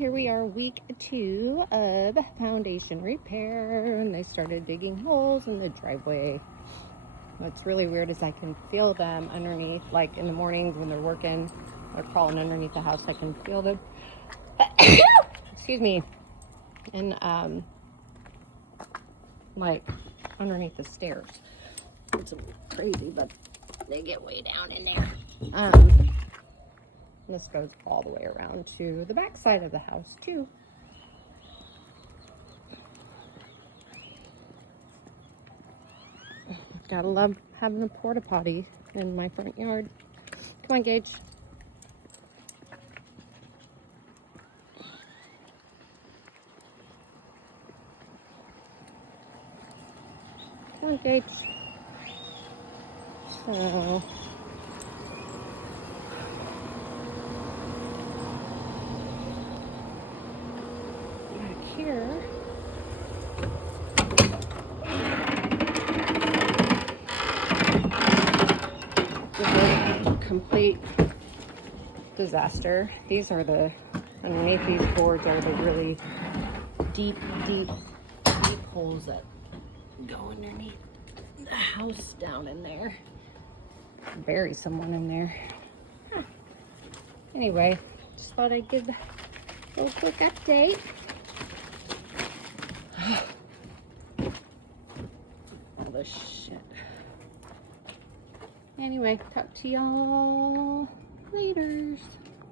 here we are, week 2 of foundation repair, and they started digging holes in the driveway. What's really weird is I can feel them underneath, like in the mornings when they're working, they're crawling underneath the house. I can feel them, excuse me, and like underneath the stairs. It's a little crazy, but they get way down in there. This goes all the way around to the back side of the house too. Gotta love having a porta potty in my front yard. Come on, Gage. Come on, Gage. So back here, complete disaster. These are the, underneath these boards are the really deep holes that go underneath the house down in there. Bury someone in there. Huh. Anyway, just thought I'd give a little quick update. All this shit. Anyway, talk to y'all later.